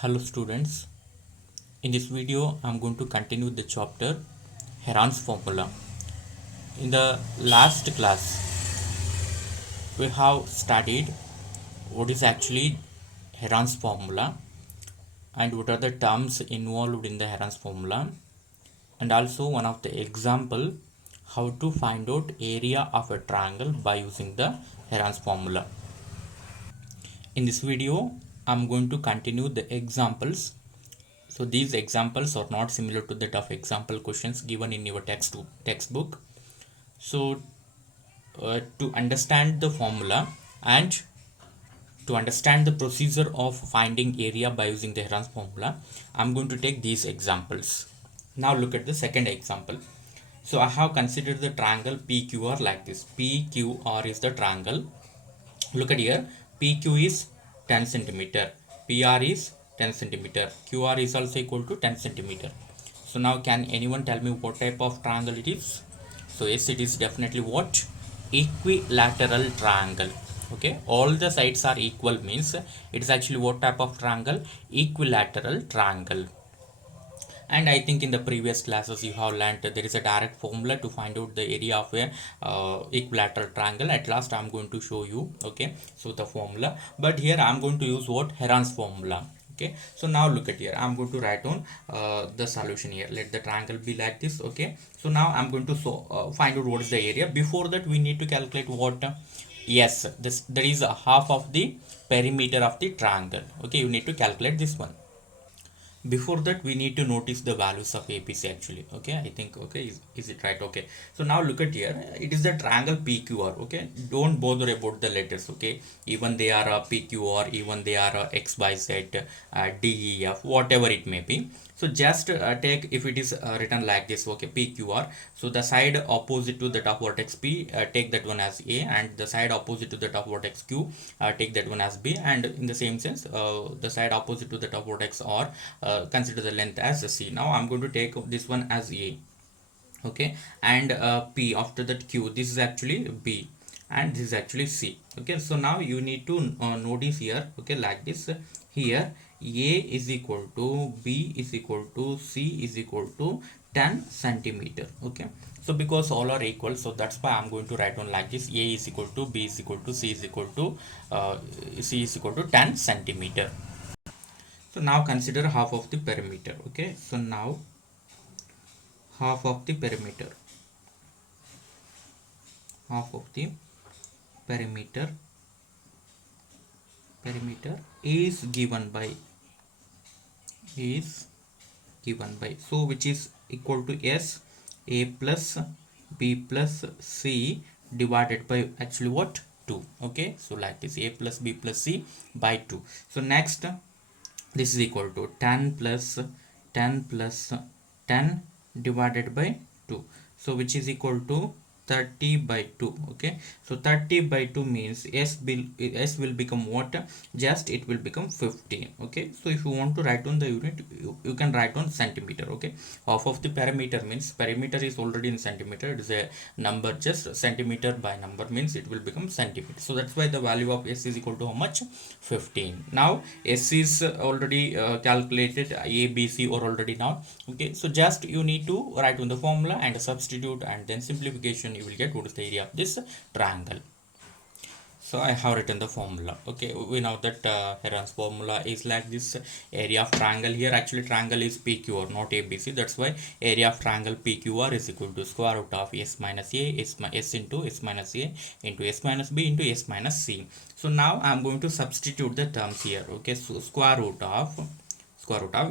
Hello students, in this video I am going to continue the chapter Heron's formula. In the last class we have studied what is actually Heron's formula and what are the terms involved in the Heron's formula, and also one of the example how to find out area of a triangle by using the Heron's formula. In this video I am going to continue the examples. So these examples are not similar to that of example questions given in your textbook. So to understand the formula and to understand the procedure of finding area by using the Heron's formula, I'm going to take these examples. Now look at the second example. So I have considered the triangle PQR like this. PQR is the triangle. Look at here, PQ is 10 centimeter, PR is 10 centimeter, QR is also equal to 10 centimeter. So now can anyone tell me what type of triangle it is? So yes, it is definitely what? Equilateral triangle. Okay, all the sides are equal means it is actually what type of triangle? Equilateral triangle. And I think in the previous classes you have learned that there is a direct formula to find out the area of a equilateral triangle. At last I'm going to show you, okay, so the formula, but here I'm going to use what? Heron's formula. Okay, so now look at here, I'm going to write on the solution here. Let the triangle be like this. Okay, so now I'm going to find out what is the area. Before that we need to calculate what? Yes, this there is a half of the perimeter of the triangle. Okay, you need to calculate this one. Before that we need to notice the values of APC actually. Okay, I think, okay, is it right? Okay, so now look at here, it is the triangle PQR. Okay, don't bother about the letters. Okay, even they are a PQR, even they are a XYZ, DEF, whatever it may be. So just take, if it is written like this, okay, PQR, so the side opposite to the top vertex P, take that one as A, and the side opposite to the top vertex Q, take that one as B, and in the same sense the side opposite to the top vertex R, consider the length as C. Now I'm going to take this one as A. Okay, and P, after that Q, this is actually B, and this is actually C. Okay, so now you need to notice here, okay, like this. Here A is equal to B is equal to C is equal to 10 centimeter. Okay, so because all are equal, so that's why I'm going to write down like this: A is equal to B is equal to C is equal to C is equal to 10 centimeter. So now consider half of the perimeter. Okay, so now half of the perimeter, half of the perimeter perimeter is given by, is given by, so which is equal to S A plus B plus C divided by actually what? 2. Okay, so like this, A plus B plus C by 2. So next, this is equal to 10 plus 10 plus 10 divided by 2, so which is equal to 30 by 2. Okay, so 30 by 2 means S will become what? Just it will become 15. Okay, so if you want to write on the unit, you can write on centimeter. Okay, half of the perimeter means perimeter is already in centimeter, it is a number, just centimeter by number means it will become centimeter. So that's why the value of S is equal to how much? 15. Now S is already calculated, A, B, C are already now. Okay, so just you need to write on the formula and substitute, and then simplification, you will get what is the area of this triangle. So I have written the formula. Okay, we know that Heron's formula is like this: area of triangle, here actually triangle is PQR, not ABC. That's why area of triangle PQR is equal to square root of S minus A, S into S minus A into S minus B into S minus C. So now I'm going to substitute the terms here. Okay, so square root of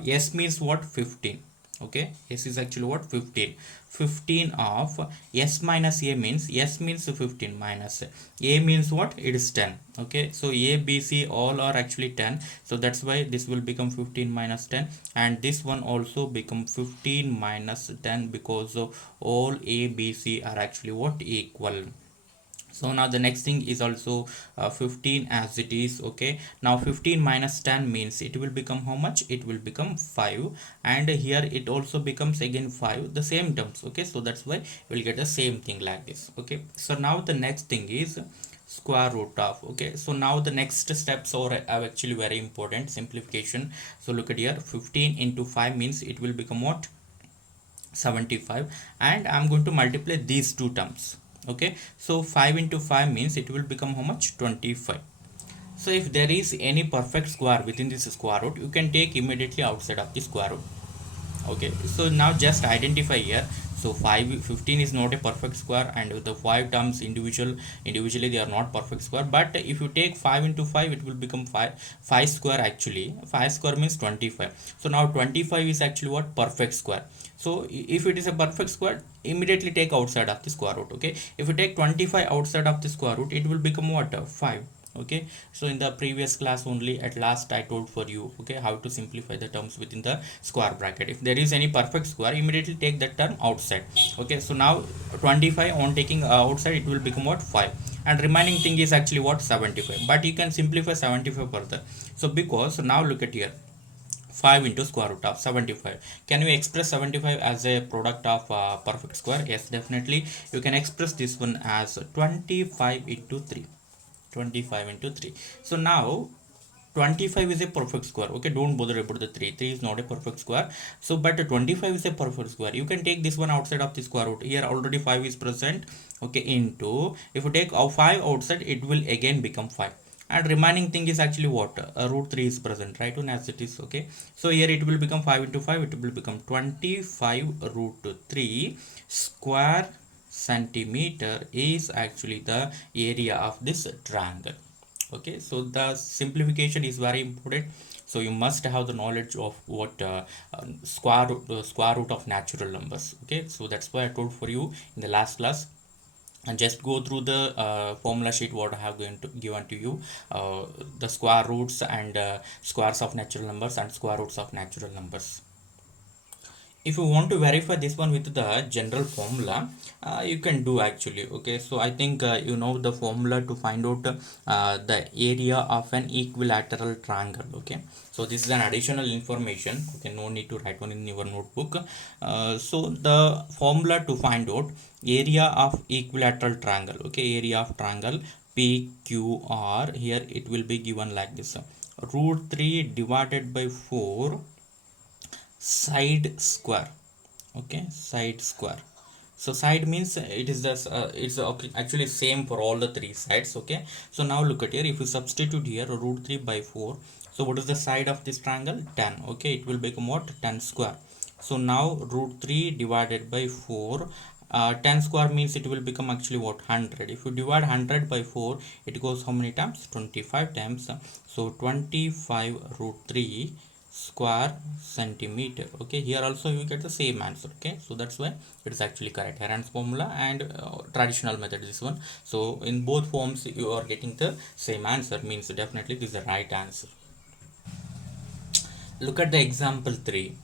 S means what? 15. Okay, S is actually what? 15. 15 of S minus A means, S means 15 minus A means what? It is 10. Okay, so A, B, C all are actually 10, so that's why this will become 15 minus 10, and this one also become 15 minus 10, because of all A, B, C are actually what? Equal. So now the next thing is also 15 as it is. Okay, now 15 minus 10 means it will become how much? It will become 5, and here it also becomes again 5, the same terms. Okay, so that's why we'll get the same thing like this. Okay, so now the next thing is square root of. Okay, so now the next steps are actually very important, simplification. So look at here, 15 into 5 means it will become what, 75, and I'm going to multiply these two terms. Okay, so 5 into 5 means it will become how much, 25. So if there is any perfect square within this square root, you can take immediately outside of the square root. Okay, so now just identify here. So 15 is not a perfect square, and the five terms individually they are not perfect square. But if you take 5 into 5, it will become 5 square. Actually 5 square means 25. So now 25 is actually what, perfect square. So if it is a perfect square, immediately take outside of the square root. Okay, if you take 25 outside of the square root, it will become what, 5. Okay, so in the previous class only at last I told for you, okay, how to simplify the terms within the square bracket. If there is any perfect square, immediately take that term outside. Okay, so now 25 on taking outside, it will become what, 5, and remaining thing is actually what, 75. But you can simplify 75 further. So because now look at here, 5 into square root of 75. Can you express 75 as a product of perfect square? Yes, definitely. You can express this one as 25 into 3. 25 into 3. So now 25 is a perfect square. Okay, don't bother about the 3. 3 is not a perfect square. So but 25 is a perfect square. You can take this one outside of the square root. Here already 5 is present. Okay, into, if you take 5 outside, it will again become 5, and remaining thing is actually what, root 3 is present, right, on as it is. Okay, so here it will become 5 into 5, it will become 25 root 3 square centimeter is actually the area of this triangle. Okay, so the simplification is very important. So you must have the knowledge of what square root of natural numbers. Okay, so that's why I told for you in the last class, and just go through the formula sheet what I have going to given to you, the square roots and squares of natural numbers and square roots of natural numbers. If you want to verify this one with the general formula, you can do actually. Okay, so I think you know the formula to find out the area of an equilateral triangle. Okay, so this is an additional information. Okay, no need to write one in your notebook. So the formula to find out area of equilateral triangle, okay, area of triangle PQR, here it will be given like this: root 3 divided by 4 side square. Okay, side square. So side means it is this it's okay, actually same for all the three sides. Okay, so now look at here, if you substitute here root 3 by 4, so what is the side of this triangle? 10. Okay, it will become what, 10 square. So now root 3 divided by 4, 10 square means it will become actually what, 100. If you divide 100 by 4, it goes how many times? 25 times. So 25 root 3 square centimeter. Okay, here also you get the same answer. Okay, so that's why it is actually correct. Heron's formula and traditional method, this one. So in both forms you are getting the same answer, means definitely this is the right answer. Look at the example 3.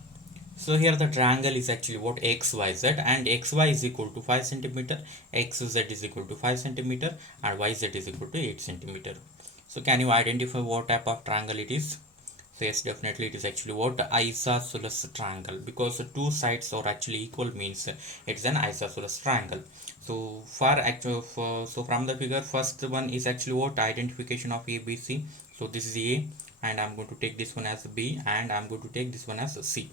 So here the triangle is actually what, xyz, and xy is equal to 5 centimeter, xz is equal to 5 centimeter, and yz is equal to 8 centimeter. So can you identify what type of triangle it is? So yes, definitely it is actually what, isosceles triangle, because the two sides are actually equal, means it's an isosceles triangle. So so from the figure, first one is actually what, identification of ABC. So this is A, and I'm going to take this one as B, and I'm going to take this one as C.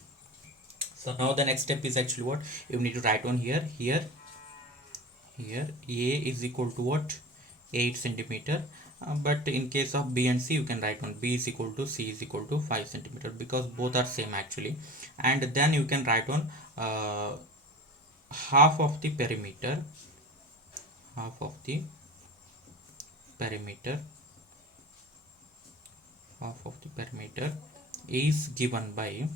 So now the next step is actually what, you need to write on here, here A is equal to what, 8 centimeter. But in case of B and C, you can write on B is equal to C is equal to 5 centimeter, because both are same actually. And then you can write on half of the perimeter, half of the perimeter, half of the perimeter is given by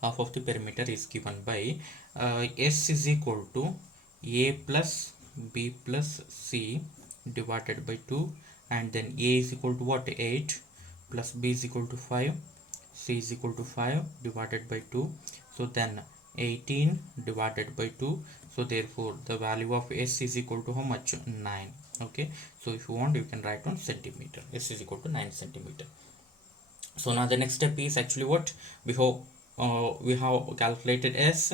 half of the perimeter is given by S is equal to A plus B plus C divided by 2, and then A is equal to what, 8, plus B is equal to 5, C is equal to 5 divided by 2. So then 18 divided by 2. So therefore the value of S is equal to how much, 9. Okay, so if you want, you can write on centimeter. S is equal to 9 centimeter. So now the next step is actually what, before we have calculated S,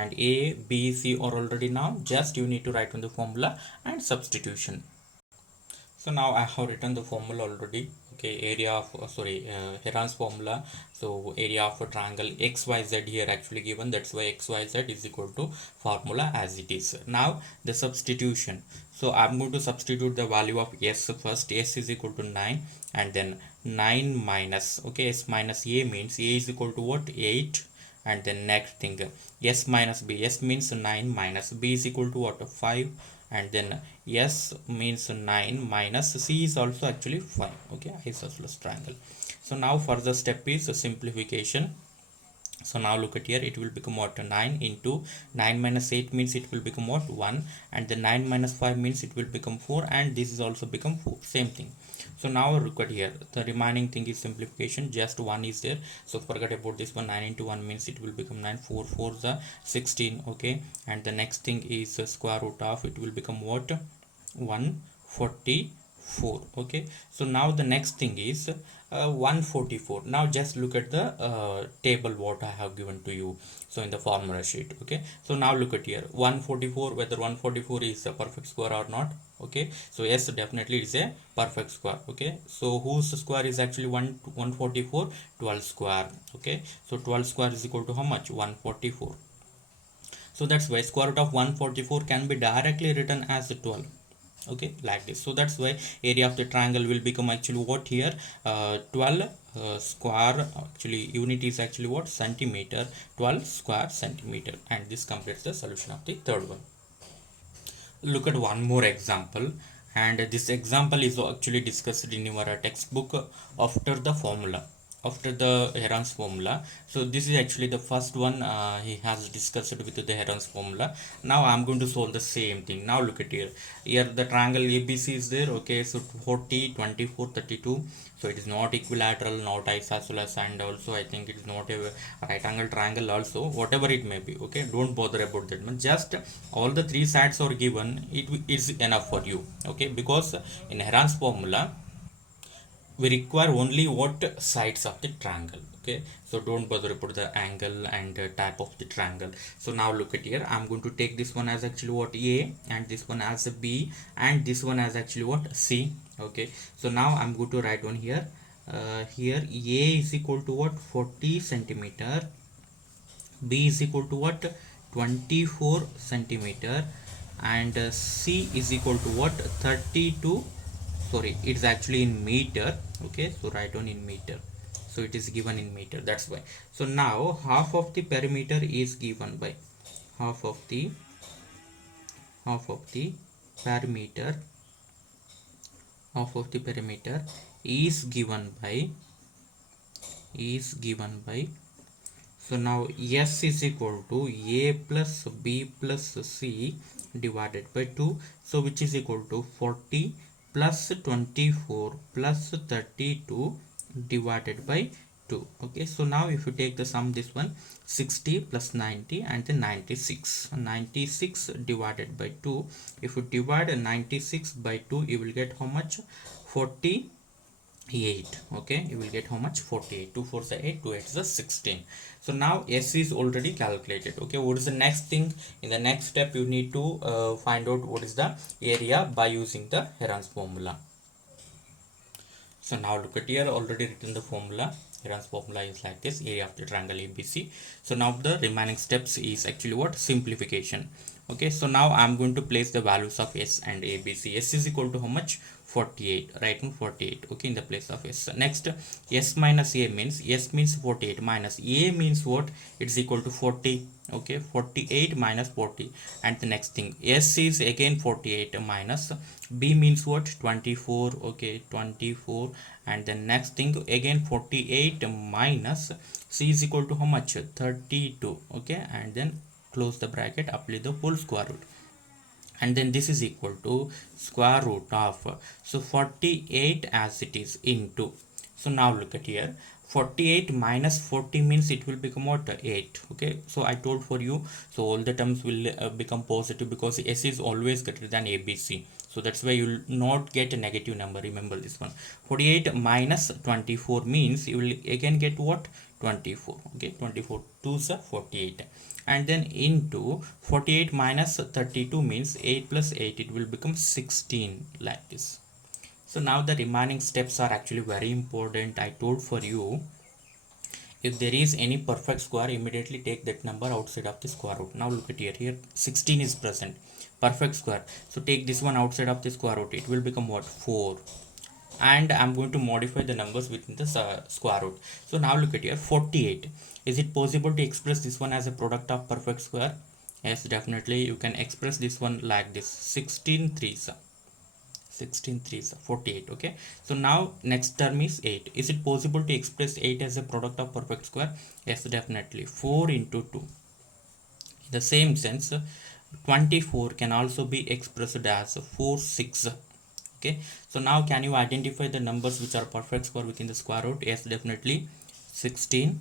and A, B, C are already known. Just you need to write on the formula and substitution. So now I have written the formula already. Okay, area of Heron's formula. So area of a triangle XYZ here actually given. That's why XYZ is equal to formula as it is. Now the substitution. So I'm going to substitute the value of S first. S is equal to 9, and then 9 minus, okay, S minus A means A is equal to what? 8. And then next thing, S minus B. S means 9 minus B is equal to what? 5. And then S means 9 minus C is also actually 5. Okay, isosceles triangle. So now further step is simplification. So now look at here, it will become what? 9 into 9 minus 8 means it will become what? 1. And then 9 minus 5 means it will become 4, and this is also become 4, same thing. So now look at here, the remaining thing is simplification, just 1 is there, so forget about this one. 9 into 1 means it will become 9. 4 4 the 16. Okay, and the next thing is square root of, it will become what? 144. Okay, so now the next thing is 144. Now just look at the table what I have given to you, so in the formula sheet. Okay, so now look at here, 144, whether 144 is a perfect square or not. Okay, so yes, definitely it is a perfect square. Okay, so whose square is actually 144? 12 square. Okay, so 12 square is equal to how much? 144. So that's why square root of 144 can be directly written as 12. Okay, like this. So that's why area of the triangle will become actually what here? 12 square, actually unit is actually what? Centimeter. 12 square centimeter. And this completes the solution of the third one. Look at one more example, and this example is actually discussed in your textbook after the formula, after the Heron's formula. So this is actually the first one he has discussed with the Heron's formula. Now I'm going to solve the same thing. Now look at here, here the triangle ABC is there. Okay, so 40 24 32. So it is not equilateral, not isosceles, and also I think it is not a right angle triangle also, whatever it may be. Okay, don't bother about that one, just all the three sides are given, it is enough for you. Okay, because in Heron's formula we require only what? Sides of the triangle. Okay, so don't bother about the angle and type of the triangle. So now look at here, I'm going to take this one as actually what? A, and this one as a B, and this one as actually what? C. Okay, so now I'm going to write on here, here A is equal to what? 40 centimeter, B is equal to what? 24 centimeter, and C is equal to what? 32. Sorry, it's actually in meter. Okay, so write on in meter. So it is given in meter, that's why. So now half of the perimeter is given by half of the perimeter, half of the perimeter is given by so now S is equal to A plus B plus C divided by 2, so which is equal to 40 plus 24 plus 32 divided by 2. Okay, so now if you take the sum, this one 60 plus 90 and then 96 divided by 2. If you divide 96 by 2, you will get how much? 48. Okay, you will get how much? 48. 2 4 is 8, 2 8 is 16. So now S is already calculated. Okay, what is the next thing? In the next step you need to find out what is the area by using the Heron's formula. So now look at here, already written the formula. Heron's formula is like this, area of the triangle ABC. So now the remaining steps is actually what? Simplification. Okay, so now I'm going to place the values of S and ABC. S is equal to how much? 48. Write 48. Okay, in the place of S. Next, S minus A means, S means 48 minus A means what? It's equal to 40. Okay, 48 minus 40. And the next thing, S is again 48 minus B means what? 24. Okay, 24. And the next thing again 48 minus C is equal to how much? 32. Okay, and then close the bracket, apply the whole square root, and then this is equal to square root of, so 48 as it is into, so now look at here, 48 minus 40 means it will become what? 8. Okay, so I told for you, so all the terms will become positive because S is always greater than ABC, so that's why you will not get a negative number. Remember this one. 48 minus 24 means you will again get what? 24. Okay, 24 2s are 48, and then into 48 minus 32 means 8 plus 8, it will become 16, like this. So now the remaining steps are actually very important. I told for you, if there is any perfect square, immediately take that number outside of the square root. Now look at here 16 is present, perfect square, so take this one outside of the square root, it will become what, 4. And I'm going to modify the numbers within the square root. So now look at here 48, is it possible to express this one as a product of perfect square? Yes, definitely you can express this one like this, 16 3s 16 3s 48. Okay, so now next term is 8, is it possible to express 8 as a product of perfect square? Yes, definitely, 4 into 2. In the same sense, 24 can also be expressed as 4 6. Okay, so now can you identify the numbers which are perfect square within the square root? Yes, definitely, 16,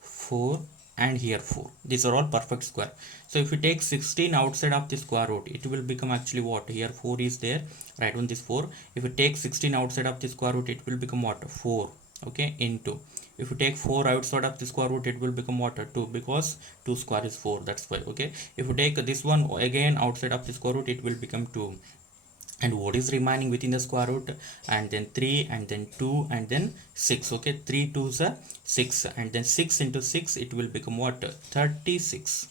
4, and here 4, these are all perfect square. So if you take 16 outside of the square root, it will become actually what, here 4 is there, right on this 4. If you take 16 outside of the square root, it will become what, 4. Okay, into, if you take 4 outside of the square root, it will become what, 2, because 2 square is 4, that's why. Okay, if you take this one again outside of the square root, it will become 2, and what is remaining within the square root, and then 3, and then 2, and then 6. Okay, 3 2s are 6, and then 6 into 6, it will become what, 36.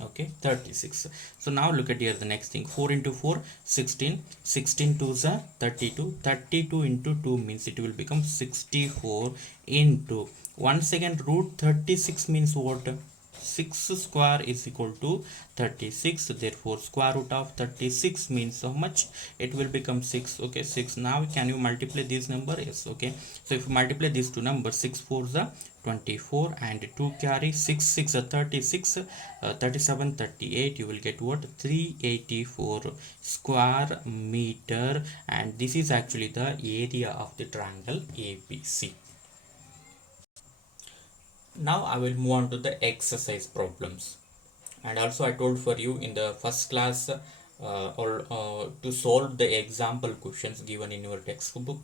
Okay, 36. So now look at here the next thing, 4 into 4 16, 16 2s are 32, 32 into 2 means it will become 64 into, once again root 36 means what, 6 square is equal to 36, therefore square root of 36 means how much, it will become 6. Okay, 6. Now can you multiply this number? Yes. Okay, so if you multiply these two numbers, 6 4s are 24, and 2 carry 6 6 are 36, 37 38, you will get what, 384 square meter, and this is actually the area of the triangle ABC. Now I will move on to the exercise problems. And also I told for you in the first class, or to solve the example questions given in your textbook,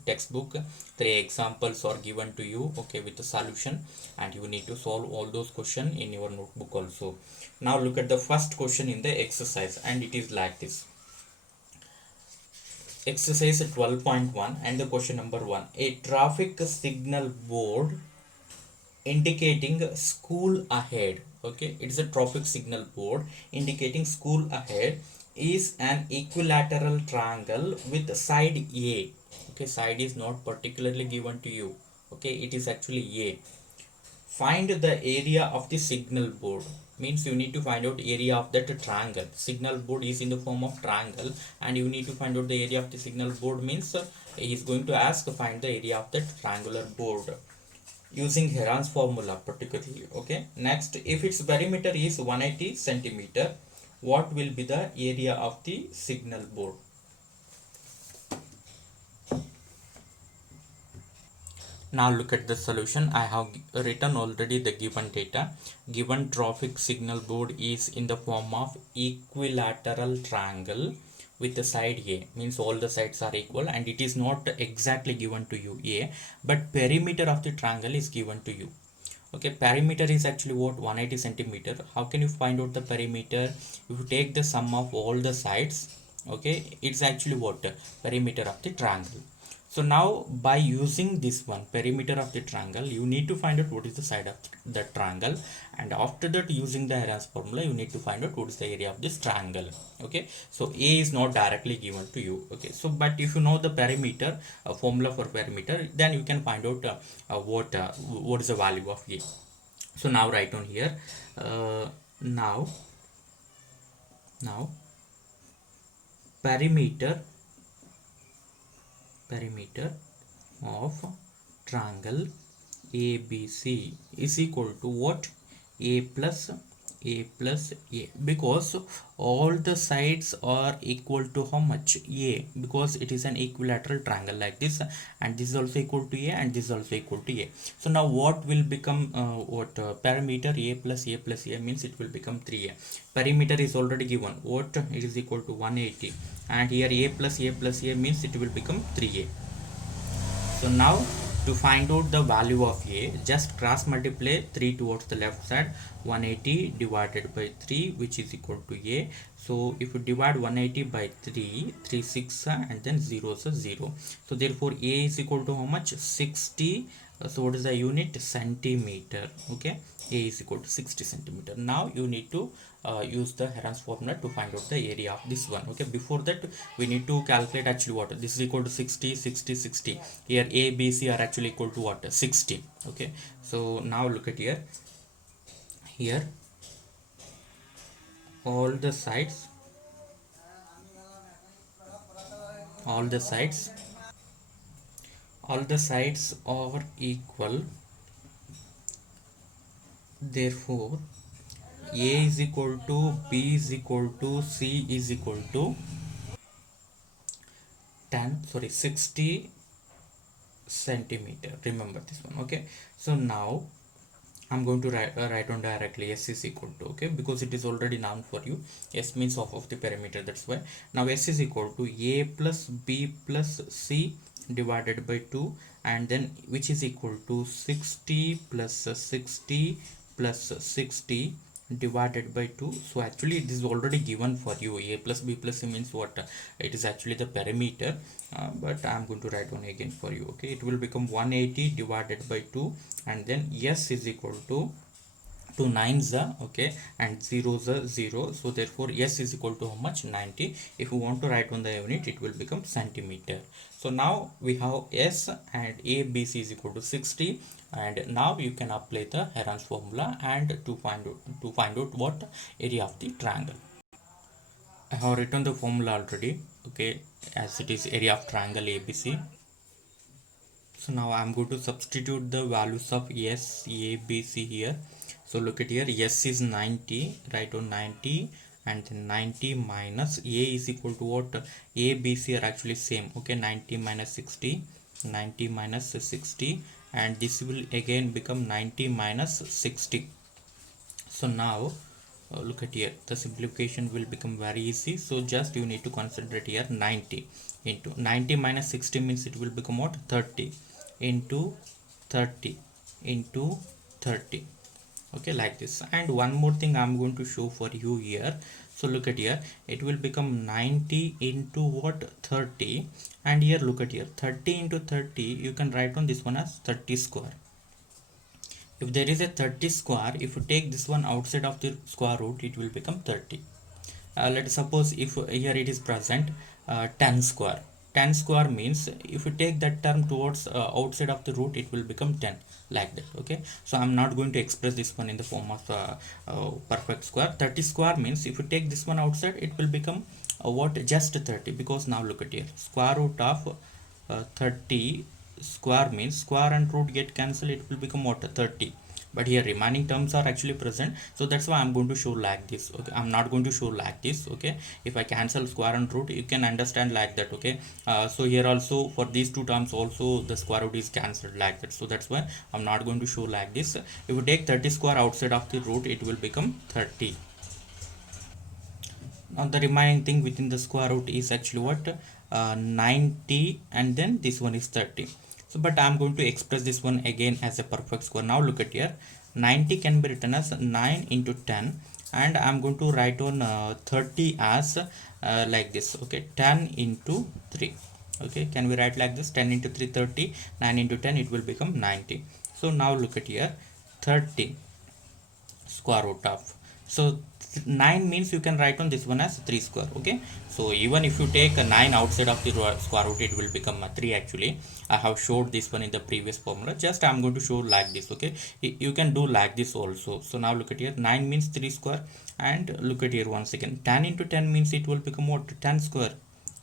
3 examples are given to you, okay, with the solution, and you need to solve all those questions in your notebook also. Now look at the first question in the exercise, and it is like this. Exercise 12.1, and the question number 1, a traffic signal board indicating school ahead. Okay, it's a traffic signal board indicating school ahead is an equilateral triangle with side A. Okay, side is not particularly given to you. Okay, it is actually A. Find the area of the signal board, means you need to find out area of that triangle. Signal board is in the form of triangle, and you need to find out the area of the signal board, means he is going to ask to find the area of that triangular board using Heron's formula particularly. Okay, next, if its perimeter is 180 centimeter, what will be the area of the signal board? Now look at the solution. I have written already the given data. Given traffic signal board is in the form of equilateral triangle with the side A, means all the sides are equal, and it is not exactly given to you A, but perimeter of the triangle is given to you. Okay, perimeter is actually what, 180 centimeter. How can you find out the perimeter? If you take the sum of all the sides, okay, it's actually what, perimeter of the triangle. So now by using this one, perimeter of the triangle, you need to find out what is the side of the triangle, and after that, using the Heron's formula, you need to find out what is the area of this triangle. Okay, so A is not directly given to you. Okay, so but if you know the perimeter, formula for perimeter, then you can find out what is the value of A. So now write on here, now perimeter of triangle ABC is equal to what, A plus A, because all the sides are equal to how much, A, because it is an equilateral triangle like this, and this is also equal to A, and this is also equal to A. So now what will become perimeter? A plus A means it will become 3A. Perimeter is already given, what, it is equal to 180, and here A plus A means it will become 3A. So now To find out the value of a, just cross multiply 3 towards the left side. 180 divided by 3, which is equal to a. So if you divide 180 by 3, 3 6 and then 0 is 0. So therefore a is equal to how much? 60. So what is the unit? Centimeter. Okay, a is equal to 60 centimeter. Now you need to use the Heron's formula to find out the area of this one. Okay, before that we need to calculate actually what this is equal to 60 60 60. Here a b c are actually equal to what? 60. Okay, so now look at here. Here all the sides, all the sides all the sides are equal. Therefore a is equal to b is equal to c is equal to 60 centimeter. Remember this one. Okay, so now I'm going to write on directly s is equal to, okay, because it is already known for you. S means half of the perimeter, that's why. Now s is equal to a plus b plus c divided by 2, and then which is equal to 60 plus 60 plus 60 divided by 2. So actually it is already given for you. A plus b plus c means what? It is actually the perimeter, but I'm going to write one again for you. Okay, it will become 180 divided by 2, and then s is equal to 2 9s are, okay, and 0s are 0. So therefore s is equal to how much? 90. If you want to write on the unit, it will become centimeter. So now we have s and a b c is equal to 60, and now you can apply the Heron's formula and to find out what area of the triangle. I have written the formula already, okay, as it is area of triangle ABC. So now I'm going to substitute the values of S, A, B, C here. So look at here, S is 90, write on 90, and then 90 minus A is equal to what? A, B, C are actually same. Okay, 90 minus 60, 90 minus 60, and this will again become 90 minus 60. So now look at here, the simplification will become very easy. So just you need to concentrate here. 90 into 90 minus 60 means it will become what? 30 into 30 into 30. Okay, like this. And one more thing I'm going to show for you here. So look at here, it will become 90 into what? 30. And here look at here, 30 into 30, you can write on this one as 30 square. If there is a 30 square, if you take this one outside of the square root, it will become 30. Let's suppose if here it is present 10 square. 10 square means if you take that term towards outside of the root, it will become 10, like that. Okay, so I'm not going to express this one in the form of perfect square. 30 square means if you take this one outside, it will become what? Just 30, because now look at here, square root of 30 square means square and root get cancelled, it will become what? 30. But here remaining terms are actually present, so that's why I'm going to show like this. Okay, I'm not going to show like this. Okay, if I cancel square and root, you can understand like that. Okay, so here also for these two terms also the square root is cancelled like that, so that's why I'm not going to show like this. If you take 30 square outside of the root, it will become 30. Now the remaining thing within the square root is actually what? 90, and then this one is 30. So but I'm going to express this one again as a perfect square. Now look at here, 90 can be written as 9 into 10, and I'm going to write on 30 as like this. Okay, 10 into 3. Okay, can we write like this? 10 into 3 30, 9 into 10 it will become 90. So now look at here, 30 square root of, so 9 means you can write on this one as 3 square. Okay, so even if you take a 9 outside of the square root, it will become a 3. Actually I have showed this one in the previous formula, just I'm going to show like this. Okay, you can do like this also. So now look at here, 9 means 3 square, and look at here once again, 10 into 10 means it will become what? 10 square.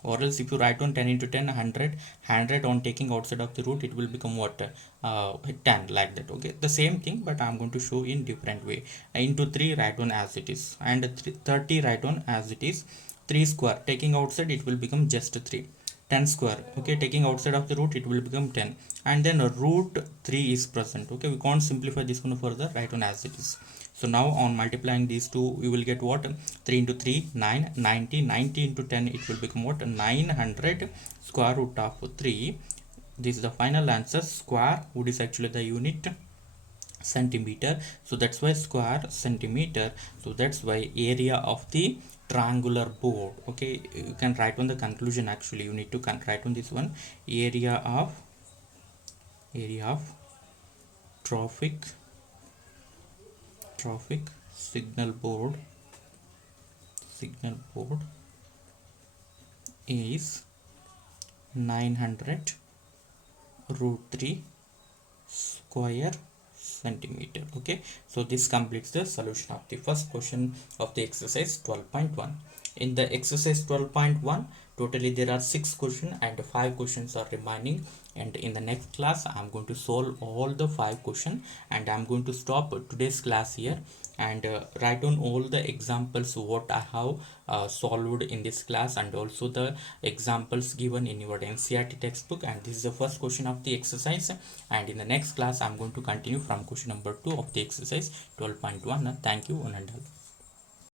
Or else if you write on 10 into 10, 100 on taking outside of the root, it will become what? 10, like that. Okay, the same thing, but I'm going to show in different way. Into 3 write on as it is, and 30 write on as it is. 3 square taking outside, it will become just 3. 10 square, okay, taking outside of the root, it will become 10, and then root 3 is present. Okay, we can't simplify this one further, write on as it is. So now on multiplying these two, we will get what? 3 into 3 9, 90, 90 into 10 it will become what? 900 square root of 3. this is the final answer. Square wood is actually the unit centimeter, so that's why square centimeter, so that's why area of the triangular board. Okay, you can write on the conclusion, actually you need to write on this one, area of traffic signal board is 900 root 3 square centimeter. Okay, so this completes the solution of the first question of the exercise 12.1. In the exercise 12.1, totally there are 6 questions and 5 questions are remaining, and in the next class I'm going to solve all the 5 questions, and I'm going to stop today's class here and write down all the examples what I have solved in this class, and also the examples given in your NCERT textbook. And this is the first question of the exercise, and in the next class I'm going to continue from question number 2 of the exercise 12.1. Thank you, one and all.